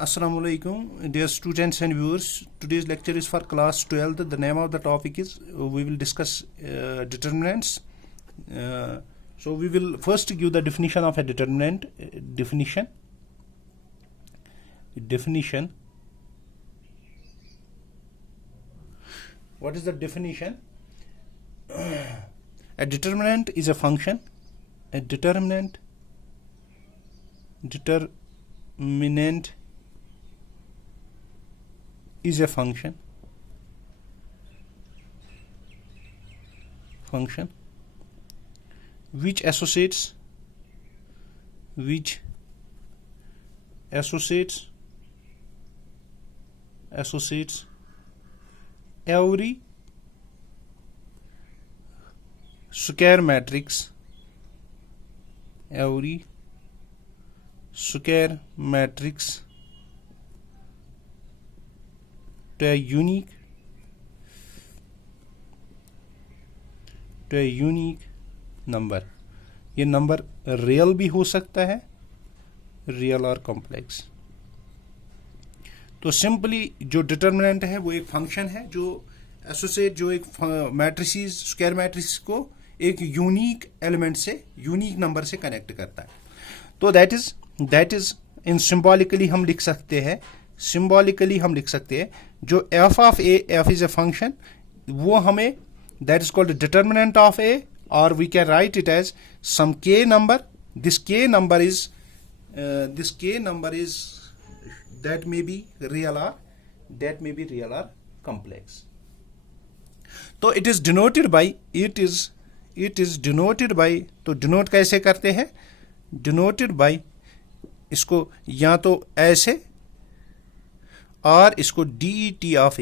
Assalamu alaikum, dear students and viewers. Today's lecture is for class 12th. The name of the topic is we will discuss determinants. So we will first give the definition of a determinant. Definition. What is the definition? A determinant is a function. A determinant is a function which associates every square matrix to a unique number. ये number real भी हो सकता है, real और complex. तो simply जो determinant है वो एक फंक्शन है जो एसोसिएट जो एक मैट्रिसेस स्क्वायर मैट्रिक्स को एक यूनिक एलिमेंट से यूनिक नंबर से कनेक्ट करता है. तो दैट इज इन सिंबॉलिकली हम लिख सकते हैं जो F of A, F is a function, वो हमें that is called determinant of A, और we can write it as some K number. This K number is that may be real or complex. तो it is denoted by तो denote कैसे करते हैं? denoted by इसको या तो ऐसे और इसको det of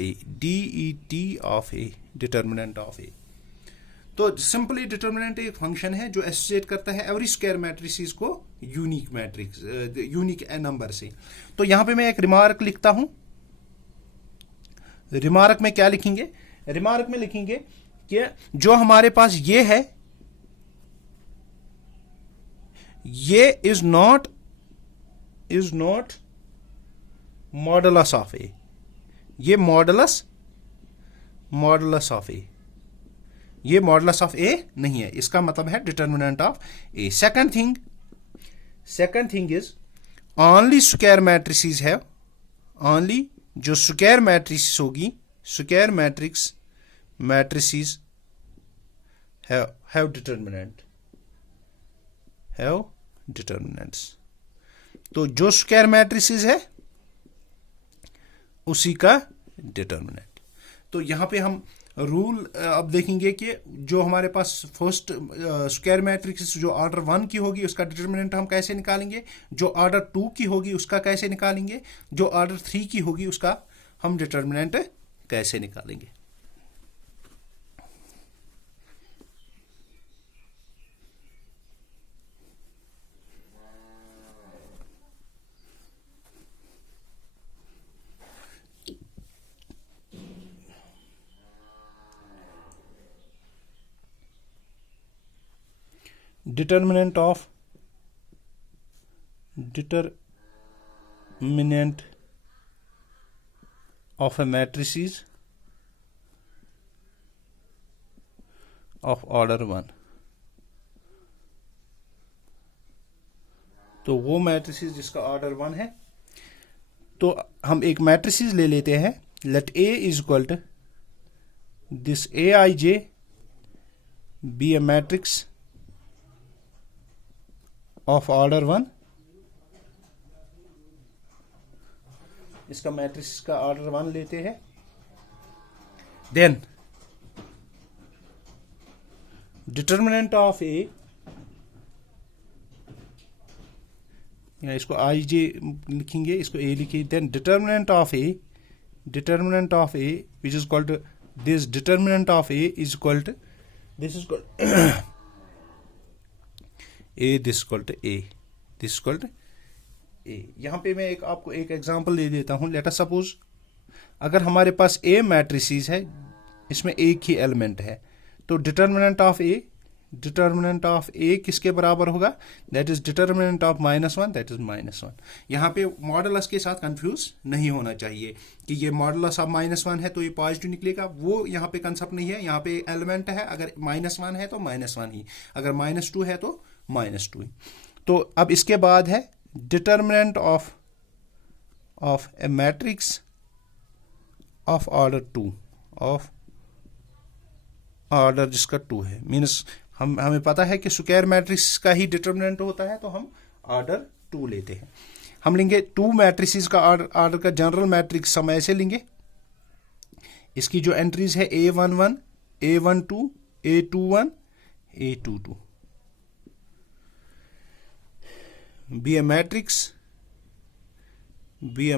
a determinant of a. तो सिंपली डिटर्मिनेंट एक फंक्शन है जो एसोसिएट करता है एवरी स्क्वायर मैट्रिसेस को यूनिक मैट्रिक्स यूनिक नंबर से. तो यहां पे मैं एक रिमार्क लिखता हूं. रिमार्क में क्या लिखेंगे? रिमार्क में लिखेंगे कि जो हमारे पास ये है ये इज नॉट मॉडुलस ऑफ ए. ये मॉडुलस ऑफ ए, ये मॉडुलस ऑफ ए नहीं है. इसका मतलब है determinant of A. Second thing is only square matrices है, ओनली जो स्क्वायर मैट्रिक्स होगी, स्क्वायर मैट्रिसेस हैव डिटर्मिनेंट्स. तो जो स्क्वायर मैट्रिसेस है उसी का डिटर्मिनेंट. तो यहां पे हम रूल अब देखेंगे कि जो हमारे पास फर्स्ट स्क्वायर मैट्रिक्स जो ऑर्डर 1 की होगी उसका डिटर्मिनेंट हम कैसे निकालेंगे, जो ऑर्डर 2 की होगी उसका कैसे निकालेंगे, जो ऑर्डर 3 की होगी उसका हम डिटर्मिनेंट कैसे निकालेंगे. Determinant of a matrices of order 1. तो वो मैट्रिसेस जिसका ऑर्डर 1 है, तो हम एक मैट्रिसेस ले लेते हैं. Let A is equal to this A I J be a matrix of order 1. इसका मैट्रिक्स का ऑर्डर 1 लेते हैं. देन डिटर्मिनेंट ऑफ ए, या इसको आई जे लिखेंगे, इसको ए लिखिए. Then determinant of A which is called this determinant of A is equal to this is called A, this is called A. यहां पे मैं आपको एक एग्जांपल दे देता हूं. लेट अस सपोज अगर हमारे पास A मैट्रिसेस है, इसमें एक ही एलिमेंट है, तो determinant of A determinant of A किसके बराबर होगा, that is determinant of -1, that is -1। यहाँ पे मॉडुलस के साथ कंफ्यूज नहीं होना चाहिए कि ये मॉडुलस ऑफ -1 है तो ये पॉजिटिव निकलेगा, वो यहाँ पे कंसेप्ट नहीं है। यहाँ पे एलिमेंट है, अगर -1 है तो -1 ही, अगर -2 है तो -2 ही। तो अब इसके बाद है determinant of A matrix of order 2, of order जिसका 2 है, मीन्स हमें पता है कि स्क्वायर मैट्रिक्स का ही डिटर्मिनेंट होता है, तो हम ऑर्डर 2 लेते हैं। हम लेंगे 2 मैट्रिसेस का ऑर्डर का जनरल मैट्रिक्स हम ऐसे लेंगे, इसकी जो एंट्रीज है A11, A12, A21, A22, be a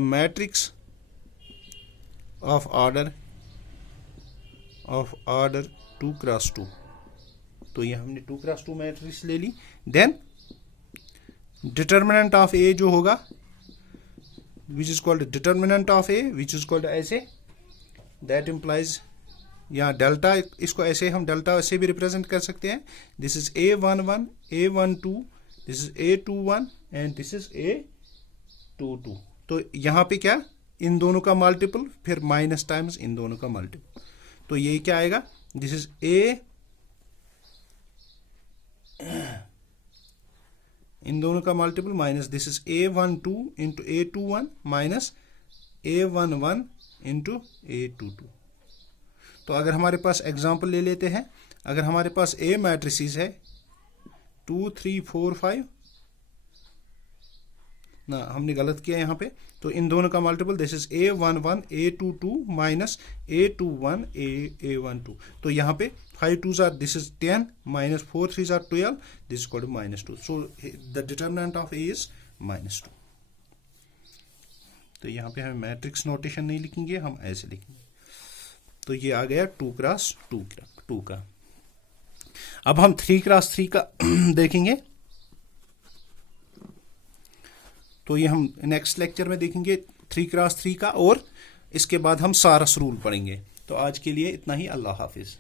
matrix of order 2 cross 2। तो ये हमने 2 क्रॉस 2 मैट्रिक्स ले ली। देन डिटर्मिनेंट ऑफ ए जो होगा, विच is called determinant of A, which is called ऐसे, दैट इम्प्लाइज, यहाँ डेल्टा, इसको ऐसे हम डेल्टा ऐसे भी रिप्रेजेंट कर सकते हैं। This is A11, A12, this is A21 and this is A22। तो यहाँ पे क्या, इन दोनों का मल्टीपल फिर माइनस टाइम्स इन दोनों का मल्टीपल, तो ये क्या आएगा, दिस इज इन दोनों का multiple minus this is A12 into A21 minus A11 into A22। तो अगर हमारे पास एग्जाम्पल ले लेते हैं, अगर हमारे पास A मैट्रिसेस है 2, 3, 4, 5, ना हमने गलत किया यहाँ पे, तो इन दोनों का multiple this is A11 A22 minus A21 A12। तो यहाँ पे 5 2s are, this is 10 minus 4 3s are 12, this is equal to -2। So the determinant of A is -2। तो यहाँ पे हमें मैट्रिक्स नोटेशन नहीं लिखेंगे, हम ऐसे लिखेंगे। तो ये आ गया 2 क्रॉस 2 का। अब हम 3 क्रॉस 3 का देखेंगे, तो ये हम नेक्स्ट लेक्चर में देखेंगे 3 क्रॉस 3 का, और इसके बाद हम सारस रूल पढ़ेंगे। तो आज के लिए इतना ही, अल्लाह हाफिज।